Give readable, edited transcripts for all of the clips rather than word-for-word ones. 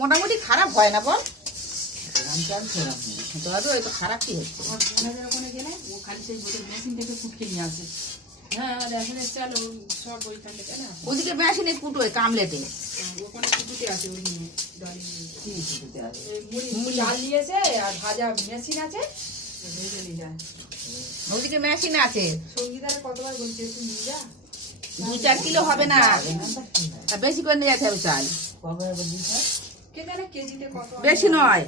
মোটামুটি খারাপ হয় না বল। তবে ওই তো খারাপ কি হচ্ছে। আমার বোনেদের ওখানে গেলে ও খালি সেই বোধের মেশিন থেকে ফুটকে নিয়ে আসে। হ্যাঁ রেশনের চাল সব ওইখান থেকে না, ওদিকে মেশিনে কুটোয় কামলেতে। ওখানে কুটুতে আছে ওই ডলি কি কুটোতে আছে? মুড়ি চাল নিয়েছে আর ভাজা মেশিন আছে, ভেজে নিয়ে যায়। ওদিকে মেশিন আছে। সঙ্গীতারে কতবার বলছে একটু নিয়ে যা। 2-4 কিলো হবে না, বেশি করে নিয়ে যেতে হবে চাল। কে জানে কেজিতে কত, বেশি নয়,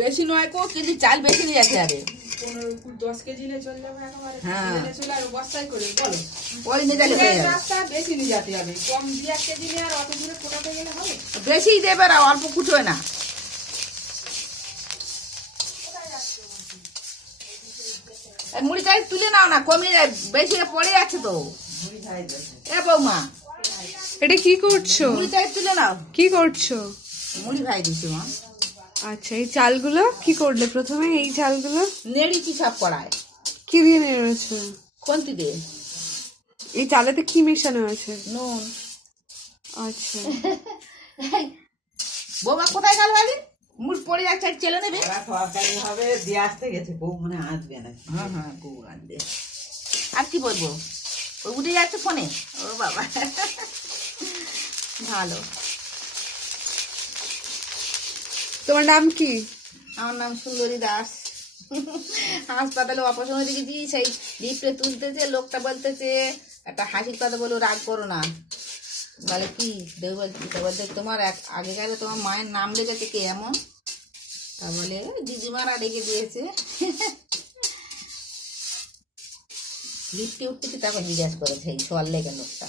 বেশি নয় কো, কেজি চাল বেশি নিয়ে যেতে হবে। 10 কেজি নিয়ে চলে যাবো একেবারে। হ্যাঁ। নিয়ে চলে আর বস্তায় করে বলো ওই নিয়ে গেলে হয়ে যাবে। রাস্তা বেশি নিয়ে যেতে হবে, কম 2-1 কেজি নিয়ে আর অত দূরে ফোটাতে গেলে হবে। বেশি দেবে না, অল্প কুটোয় না। মুড়িটা তুলে নাও না, কমিয়ে যায়, বেশি পড়ে যাচ্ছে তো। এ বৌমা, এটা কি করছো? মুড়িটা তুলে নাও। কি করছো? মুড়ি ভাই দিচ্ছি মা। আচ্ছা, এই চালগুলো কি করলে প্রথমে? এই চালগুলো নেড়ি সব করায়। কি দিয়ে নেড়েছো? খুন্তি দিয়ে। এই চালেতে কি মেশানো আছে? নুন। আচ্ছা, বৌমা কোথায় গেল বালি? মুড় পড়ে যাচ্ছে, চেলে নেবে। হবে দিয়ে আসতে গেছে, বউ মনে আসবে না। হ্যাঁ হ্যাঁ, বউ আনবে। আর কি বলবো, ওই উঠে যাচ্ছে ফোনে। ও বাবা, ভালো। তোমার নাম কি? আমার নাম সুন্দরী দাস। হাসপাতালে অপারেশন হয়ে দেখেছি, সেই লিফটে তুলতেছে, লোকটা বলতেছে একটা হাসির কথা বলো, রাগ করো না। বলে কি দেব, বলতে তোমার আগে গেলে তোমার মায়ের নাম লেগেছে কে এমন? তা বলে দিদিমারা ডেকে দিয়েছে। লিফটে উঠতেছে, তারপর জিজ্ঞাসা করেছে এই সোয়াল লেগে লোকটা।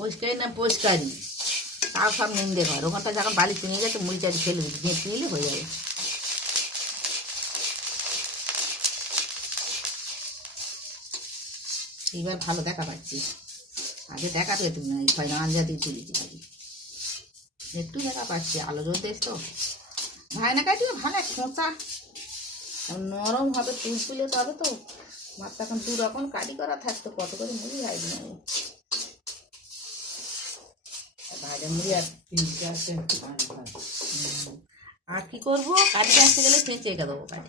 পরিষ্কারই না পরিষ্কারই, তাও সব নিন্দে ঘর। ওখানটা যখন বালি চুনিয়ে গেছে, মুড়ি চারি ফেলে দিচ্ছি, ঘেঁটে নিলে হয়ে যাবে। এইবার ভালো দেখা পাচ্ছি, আগে দেখা পেয়ে তুমি না, এই ছয় আঞ্জা দিয়ে তুলেছি খালি, একটু দেখা পাচ্ছি। আলো জ্বলতে তো ভাই না কাটিও ভালো খোঁচা নরম হবে, তুলে তবে তো ভাতটা। এখন 2 রকম কাটি করা থাকতো, কত করে মুড়ি হয় না ভাজা মুড়ি। আর কি করবো, কাটি আসতে গেলে চেঁচে দেবো কাটি।